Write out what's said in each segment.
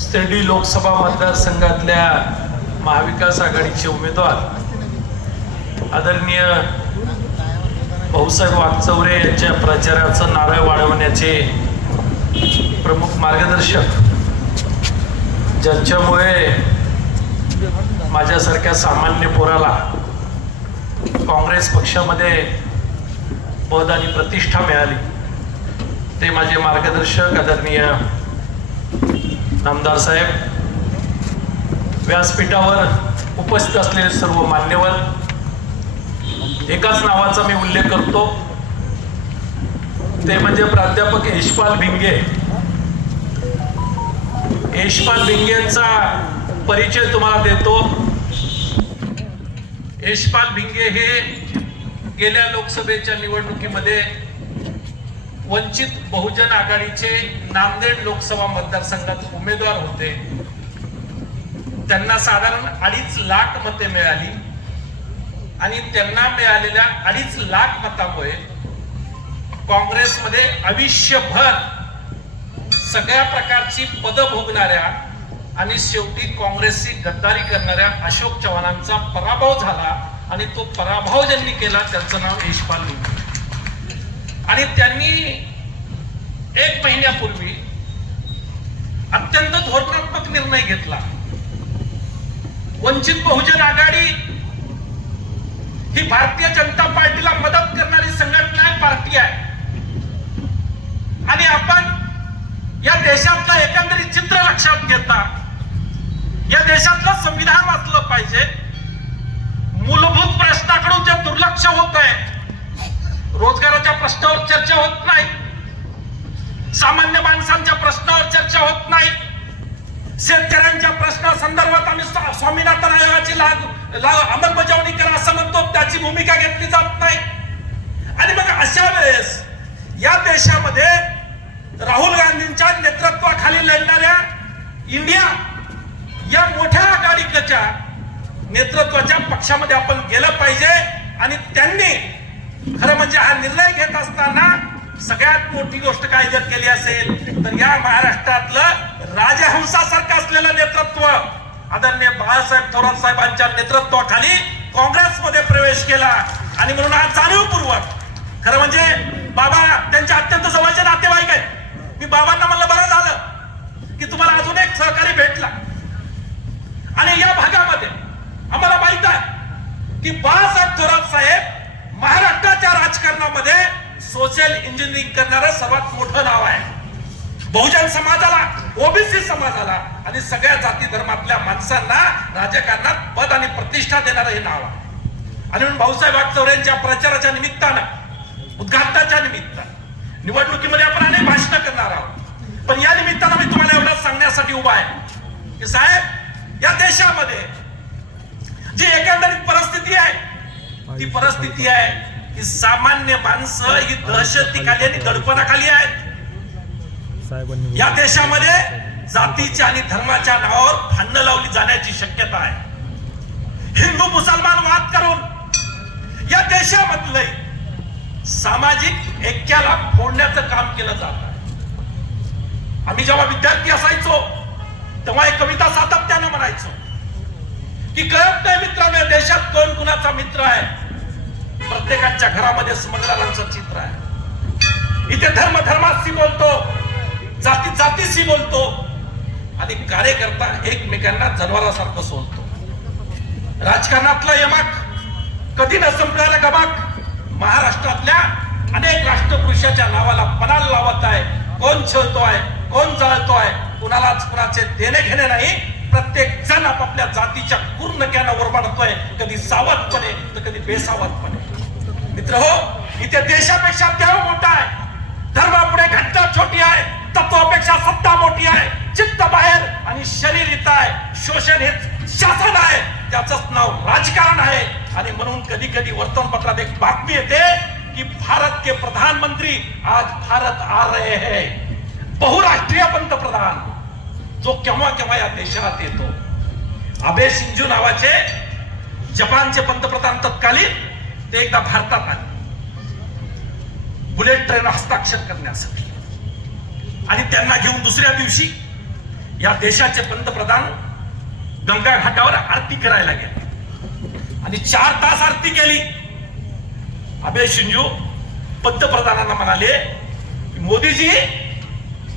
शिर्डी लोकसभा मतदारसंघातल्या महाविकास आघाडीचे उमेदवार आदरणीय भाऊसाहेब वागचौरे यांच्या प्रचाराचं नारळ वाढवण्याचे प्रमुख मार्गदर्शक ज्यांच्यामुळे माझ्यासारख्या सामान्य पोराला काँग्रेस पक्षामध्ये पद आणि प्रतिष्ठा मिळाली ते माझे मार्गदर्शक आदरणीय नामदार साहेब व्यासपीठावर उपस्थित असलेले सर्व मान्यवर एकाच नावाचा मी उल्लेख करतो. ते म्हणजे प्राध्यापक यशपाल भिंगे. यशपाल भिंगेचा परिचय तुम्हाला देतो. यशपाल भिंगे हे गेल्या लोकसभेच्या निवडणुकीमध्ये वंचित बहुजन आघाडीचे नांदेड लोकसभा मतदारसंघात उमेदवार होते. त्यांना साधारण अडीच लाख मते मिळाली. आणि त्यांना मिळालेल्या अडीच लाख मतामुळे काँग्रेसमध्ये आयुष्यभर सगळ्या प्रकारची पदं भोगणाऱ्या आणि शेवटी काँग्रेसची गद्दारी करणाऱ्या अशोक चव्हाणांचा पराभव झाला. आणि तो पराभव ज्यांनी केला त्यांचं नाव यशपाल आणि त्यांनी एक महिन्यापूर्वी अत्यंत धोरणात्मक निर्णय घेतला. वंचित बहुजन आघाडी ही भारतीय जनता पार्टीला मदत करणारी संघटना आहे पार्टी आहे. आणि आपण या देशातलं एकंदरीत चित्र लक्षात घेता या देशातलं संविधान वाचलं पाहिजे. मूलभूत प्रश्नाकडून जे दुर्लक्ष होत आहे रोजगाराच्या प्रश्नावर चर्चा होत नाही. सामान्य माणसांच्या प्रश्नावर चर्चा होत नाही. शेतकऱ्यांच्या प्रश्नासंदर्भात आम्ही स्वा- स्वामीनाथन आयोगाची लाग ला- अंमलबजावणी करा असं म्हणतो. त्याची भूमिका घेतली जात नाही. आणि मग अशा वेळेस या देशामध्ये राहुल गांधींच्या नेतृत्वाखाली लढणाऱ्या इंडिया या मोठ्या आघाडीच्या नेतृत्वाच्या पक्षामध्ये आपण गेलं पाहिजे. आणि त्यांनी खरं म्हणजे हा निर्णय घेत असताना सगळ्यात मोठी गोष्ट काय जर केली असेल तर या महाराष्ट्रातलं राजहंसासारखं असलेलं नेतृत्व आदरणीय बाळासाहेब थोरात साहेबांच्या नेतृत्वाखाली काँग्रेसमध्ये प्रवेश केला. आणि म्हणून आज जाणीवपूर्वक खरं म्हणजे बाबा त्यांच्या अत्यंत जवळचे नातेवाईक आहेत. मी बाबांना म्हणलं बरं झालं की तुम्हाला अजून एक सहकारी भेटला. आणि या भागामध्ये आम्हाला माहीत आहे की बाळासाहेब थोरात साहेब राजकारणामध्ये सोशल इंजिनिअरिंग करणारं सर्वात मोठं नाव आहे. बहुजन समाजाला ओबीसी समाजाला आणि सगळ्या जाती धर्मातल्या माणसांना राजकारणात पद आणि प्रतिष्ठा देणारं हे नाव आहे. आणि म्हणून भाऊसाहेब वागचौरे यांच्या प्रचाराच्या निमित्तानं उद्घाटनाच्या निमित्तानं निवडणुकीमध्ये आपण अनेक भाषणं करणार आहोत. पण या निमित्तानं मी तुम्हाला एवढं सांगण्यासाठी उभा आहे की साहेब या देशामध्ये जी एकंदरीत परिस्थिती आहे ती परिस्थिती आहे की सामान्य माणसं ही दहशतीखाली आणि दडपणाखाली आहेत. या देशामध्ये जातीच्या आणि धर्माच्या नावावर भांडणं लावली जाण्याची शक्यता आहे. हिंदू मुसलमान वाद करून या देशामधलं सामाजिक ऐक्याला फोडण्याचं काम केलं जात आहे. आम्ही जेव्हा विद्यार्थी असायचो तेव्हा एक कविता सातत्यानं म्हणायचो की कळत नाही मित्रांनो देशात कोण कुणाचा मित्र आहे? प्रत्येकाच्या घरामध्ये स्मगलरांचं चित्र आहे. इथे धर्म धर्माशी बोलतो जाती जातीशी बोलतो आणि कार्यकर्ता एकमेकांना जनावरासारखं सोडतो. राजकारणातला यमक कधी न संपणारा गमक महाराष्ट्रातल्या अनेक राष्ट्रपुरुषाच्या नावाला पणाल लावत आहे. कोण छळतोय कोण जळतोय कुणालाच कुणाचे देणे घेणे नाही. प्रत्येक जण आपापल्या जातीच्या पूर्णक्यानं ओरबाडतोय कधी सावधपणे तर कधी बेसावधपणे. मित्र हो इथे देशापेक्षा देव मोठा आहे. धर्मापुढे घटना छोटी आहे. तत्वापेक्षा सत्ता मोठी आहे. चित्त बाहेर आणि शरीर इथं आहे. शोषण हे शासन आहे. त्याच नाव राजकारण आहे. आणि म्हणून कधी कधी वर्तमानपत्रात एक बातमी येते की भारत के प्रधानमंत्री आज भारत आ रहे हैं. बहुराष्ट्रीय पंतप्रधान. जो केव्हा केव्हा या देशात येतो. अबे सिंजू नावाचे जपानचे पंतप्रधान तत्कालीन ते एकदा भारतात आले. बुलेट ट्रेन हस्ताक्षर करण्यासाठी. आणि त्यांना घेऊन दुसऱ्या दिवशी या देशाचे पंतप्रधान गंगा घाटावर आरती करायला गेले. आणि चार तास आरती केली. अभय शिंजू पंतप्रधानांना म्हणाले मोदीजी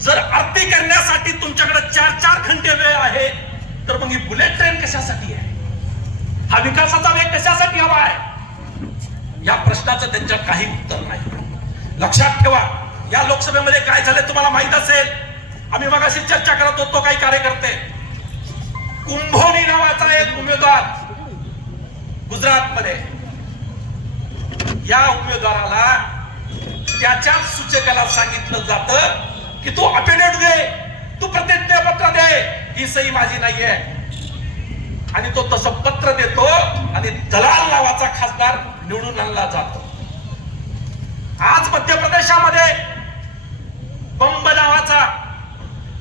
जर आरती करण्यासाठी तुमच्याकडे चार चार घंटे वेळ आहे तर मग ही बुलेट ट्रेन कशासाठी आहे? हा विकासाचा वेग कशासाठी हवा आहे? या प्रश्नाचं त्यांच्यात काही उत्तर नाही. लक्षात ठेवा या लोकसभेमध्ये काय झालं तुम्हाला माहीत असेल? आम्ही मगाशी चर्चा करत होतो काही कार्यकर्ते. कुंभोनी नावाचा एक उमेदवार गुजरात मध्ये या उमेदवाराला त्याच्या सूचकाला सांगितलं जात की तू अफिडेव्हिट दे तू प्रतिज्ञापत्र दे. ही सही माझी नाहीये. आणि तो तसं पत्र देतो आणि दलाल नावाचा खासदार निवडून आणला जातो. आज मध्य प्रदेशामध्ये बंब नावाचा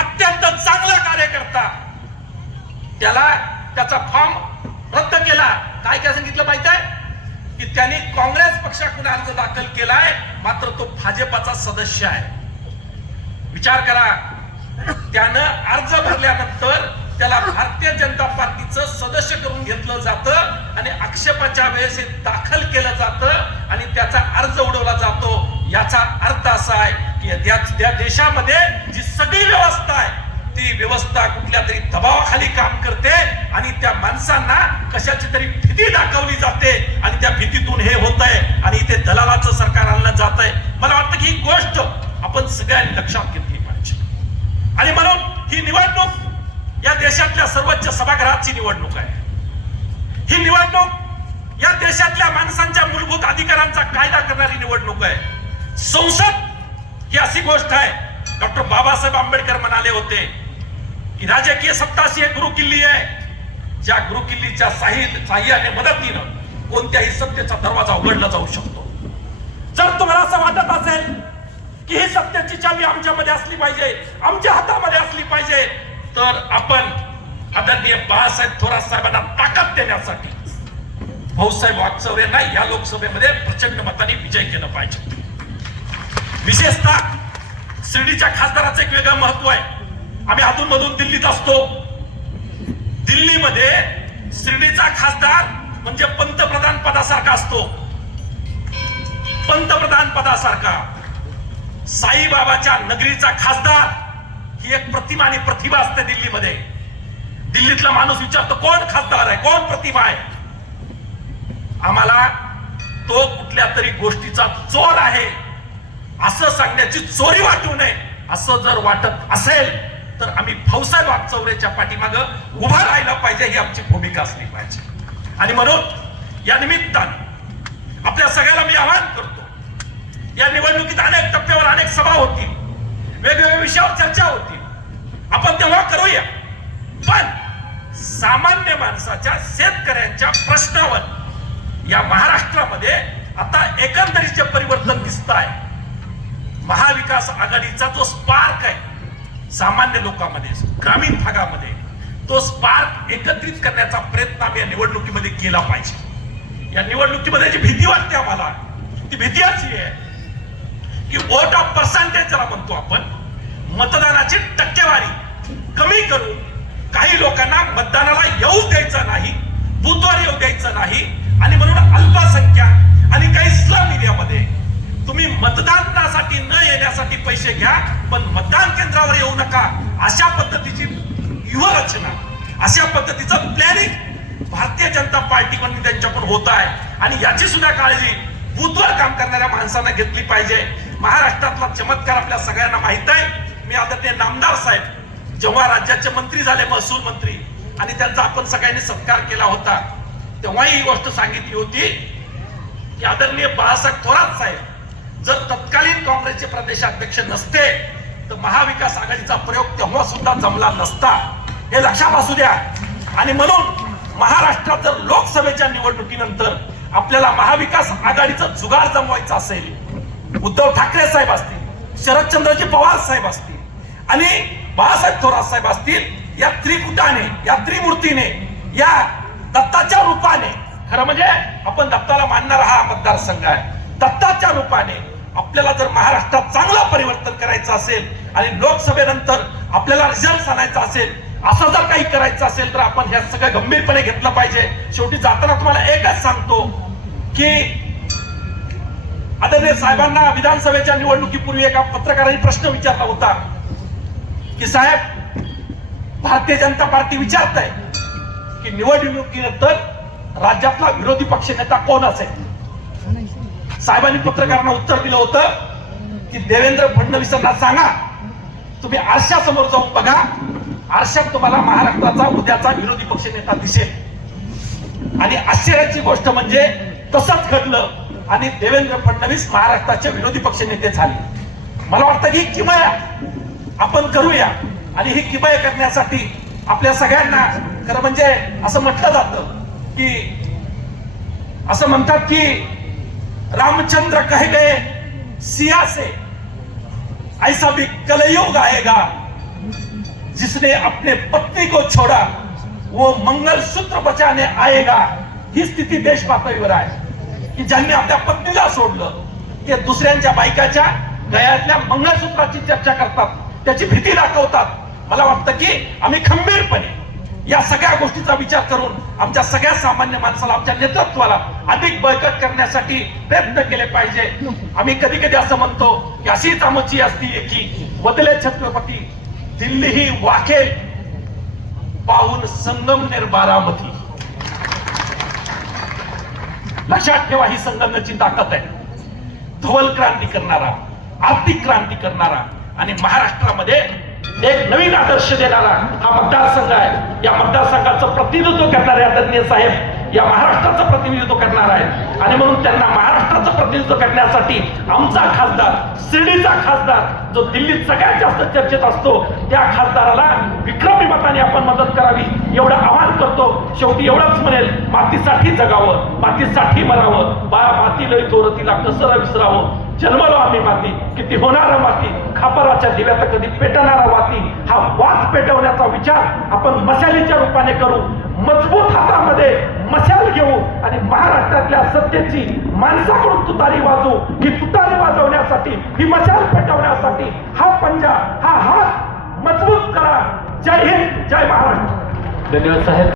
अत्यंत चांगला कार्यकर्ता त्याला त्याचा फॉर्म रद्द केला. काय काय सांगितलं माहीत आहे? की त्यांनी काँग्रेस पक्षाकडे अर्ज दाखल केलाय मात्र तो भाजपाचा सदस्य आहे. विचार करा. त्यानं अर्ज भरल्यानंतर त्याला भारतीय जनता पार्टीचं सदस्य करून घेतलं जातं. आक्षेपाच्या वेळेस हे दाखल केलं जातं आणि त्याचा अर्ज उडवला जातो. याचा अर्थ असा आहे की त्या देशामध्ये जी सगळी व्यवस्था आहे ती व्यवस्था कुठल्या तरी दबावाखाली काम करते आणि त्या माणसांना कशाची तरी भीती दाखवली जाते आणि त्या भीतीतून हे होत आहे आणि इथे दलालाचं सरकार आणलं जात आहे मला वाटतं की ही गोष्ट आपण सगळ्यांनी लक्षात घेतली पाहिजे. आणि म्हणून ही निवडणूक या देशातल्या सर्वोच्च सभागृहाची निवडणूक आहे. ही निवडणूक या देशातल्या माणसांच्या मूलभूत अधिकारांचा कायदा करणारी निवडणूक आहे. संसद ही अशी गोष्ट आहे. डॉक्टर बाबासाहेब आंबेडकर म्हणाले होते की राजकीय सत्ताशी एक गुरुकिल्ली आहे ज्या गुरुकिल्लीच्या साहित्य साह्याने मदतीनं कोणत्याही सत्तेचा दरवाजा उघडला जाऊ शकतो. जर तुम्हाला असं वाटत असेल की ही सत्याची चावी आमच्यामध्ये असली पाहिजे आमच्या हातामध्ये असली पाहिजे तर आपण आदरणीय बाळासाहेब थोरात साहेबांना ताकद देण्यासाठी भाऊसाहेब वागचौरेंना या लोकसभेमध्ये प्रचंड मताने विजय केला पाहिजे. विशेषतः शिर्डीच्या खासदाराचं एक वेगळं महत्त्व आहे. आम्ही अधून मधून दिल्लीत असतो. दिल्लीमध्ये शिर्डीचा खासदार म्हणजे पंतप्रधान पदासारखा असतो. पंतप्रधान पदासारखा. साईबाबाच्या नगरीचा खासदार ही एक प्रतिमा आणि प्रतिभा असते दिल्लीमध्ये. दिल्लीतला माणूस विचारतो कोण खासदार आहे? कोण प्रतिभा आहे? आम्हाला तो कुठल्या तरी गोष्टीचा चोर आहे. असं सांगण्याची चोरी वाटू नये. असं जर वाटत असेल तर आम्ही भाऊसाहेब वागचौरेच्या पाठीमाग उभा राहिला पाहिजे ही आमची भूमिका असली पाहिजे. आणि म्हणून या निमित्ताने आपल्या सगळ्याला मी आवाहन करतो. या निवडणुकीत अनेक टप्प्यावर अनेक सभा होतील. वेगवेगळ्या विषयावर चर्चा होती आपण तेव्हा करूया. पण सामान्य माणसाच्या शेतकऱ्यांच्या प्रश्नावर. या महाराष्ट्रामध्ये आता एकंदरीत जे परिवर्तन दिसत आहे महाविकास आघाडीचा जो स्पार्क आहे सामान्य लोकांमध्ये ग्रामीण भागामध्ये तो स्पार्क एकत्रित करण्याचा प्रयत्न आम्ही या निवडणुकीमध्ये केला पाहिजे. या निवडणुकीमध्ये जी भीती वाटते आम्हाला ती भीती अशी आहे की वोट ऑफ पर्सेंटेज ज्याला म्हणतो आपण मतदानाची टक्केवारी कमी करून काही लोकांना मतदानाला येऊ द्यायचं नाही बुधवार येऊ द्यायचं नाही आणि म्हणून अल्पसंख्याक आणि काही स्लम एरियामध्ये तुम्ही मतदानासाठी न येण्यासाठी पैसे घ्या पण मतदान केंद्रावर येऊ नका. अशा पद्धतीची युवरचना अशा पद्धतीचं प्लॅनिंग भारतीय जनता पार्टीकडून त्यांच्याकडून होत आहे. आणि याची सुद्धा काळजी बुथवर काम करणाऱ्या माणसांना घेतली पाहिजे. महाराष्ट्रातला चमत्कार आपल्या सगळ्यांना माहीत आहे. मी आदरणीय नामदार साहेब जेव्हा राज्याचे मंत्री झाले महसूल मंत्री आणि त्यांचा आपण सगळ्यांनी सत्कार केला होता तेव्हाही ही गोष्ट सांगितली होती की आदरणीय बाळासाहेब थोरात साहेब जर तत्कालीन काँग्रेसचे प्रदेशाध्यक्ष नसते तर महाविकास आघाडीचा प्रयोग तेव्हा सुद्धा जमला नसता. हे लक्षात असू द्या. आणि म्हणून महाराष्ट्रात जर लोकसभेच्या निवडणुकीनंतर आपल्याला महाविकास आघाडीचं जुगार जमवायचं असेल उद्धव ठाकरे साहेब असतील शरदचंद्रजी पवार साहेब असतील आणि बाळासाहेब थोरात साहेब असतील या त्रिपुटाने या त्रिमूर्तीने या दत्ताच्या रूपाने खरं म्हणजे आपण दत्ताला मानणारा हा मतदारसंघ आहे. दत्ताच्या रूपाने आपल्याला जर महाराष्ट्रात चांगलं परिवर्तन करायचं असेल आणि लोकसभेनंतर आपल्याला रिझल्ट आणायचा असेल असं जर काही करायचं असेल तर आपण हे सगळं गंभीरपणे घेतलं पाहिजे. शेवटी जाताना तुम्हाला एकच सांगतो की आदरणीय साहेबांना विधानसभेच्या निवडणुकीपूर्वी एका पत्रकारांनी प्रश्न विचारला होता. की साहेब भारतीय जनता पार्टी विचारत आहे की निवडणुकीनंतर राज्यातला विरोधी पक्ष नेता कोण असेल? साहेबांनी पत्रकारांना उत्तर दिलं होतं की देवेंद्र फडणवीसांना सांगा. तुम्ही आरशासमोर जाऊन बघा. आरशात तुम्हाला महाराष्ट्राचा उद्याचा विरोधी पक्ष नेता दिसेल. आणि आश्चर्याची गोष्ट म्हणजे तसंच घडलं आणि देवेंद्र फडणवीस महाराष्ट्राचे विरोधी पक्ष नेते झाले. मला वाटतं की किमया. आपण करूया. आणि ही किमय करण्यासाठी आपल्या सगळ्यांना खरं म्हणजे असं म्हटलं जात की असं म्हणतात की रामचंद्र कहले सिया से ऐसा भी कलयुग आएगा. जिसने अपने पत्नी को छोड़ा वो मंगल सूत्र बचाने आएगा. ही स्थिती देश पातळीवर आहे. की ज्यांनी आपल्या पत्नीला सोडलं ते दुसऱ्यांच्या बायकाच्या गळ्यातल्या मंगळसूत्राची चर्चा करतात. त्याची भीती दाखवतात. मला वाटतं की आम्ही खंबीरपणे या सगळ्या गोष्टीचा विचार करून आमच्या सगळ्या सामान्य माणसाला आमच्या नेतृत्वाला अधिक बळकट करण्यासाठी प्रयत्न केले पाहिजे. आम्ही कधी कधी असं म्हणतो की अशीच आमची असती की बदले छत्रपती दिल्ली ही वाखेल पाहून संगमनेर बारामती लक्षात ठेवा ही संगमनेरची ताकद आहे. धवल क्रांती करणारा आर्थिक क्रांती करणारा आणि महाराष्ट्रामध्ये एक नवीन आदर्श देणारा हा मतदारसंघ आहे. या मतदारसंघाचं प्रतिनिधित्व करणारे आदरणीय साहेब या महाराष्ट्राचं प्रतिनिधित्व करणार आहे आणि म्हणून त्यांना महाराष्ट्राचं प्रतिनिधित्व करण्यासाठी आमचा खासदार शिर्डीचा खासदार जो दिल्लीत सगळ्यात जास्त चर्चेत असतो त्या खासदाराला विक्रमी मताने आपण मदत करावी एवढं आवाहन करतो. शेवटी एवढंच म्हणेल मातीसाठी जगावं मातीसाठी मरावं बा माती लय तिला कसं विसरावं? जन्मलो आम्ही माती. किती होणारा माती. खापराच्या दिव्यात कधी पेटणारा माती हा वाद पेटवण्याचा विचार आपण मशालीच्या रूपाने करू. मजबूत हातामध्ये मशाल घेऊ आणि महाराष्ट्रातल्या सत्तेची माणसाकडून तुतारी वाजवू. ही तुतारी वाजवण्यासाठी ही मशाल पेटवण्यासाठी हा पंजा हा हात मजबूत करा. जय हिंद जय महाराष्ट्र. धन्यवाद साहेब.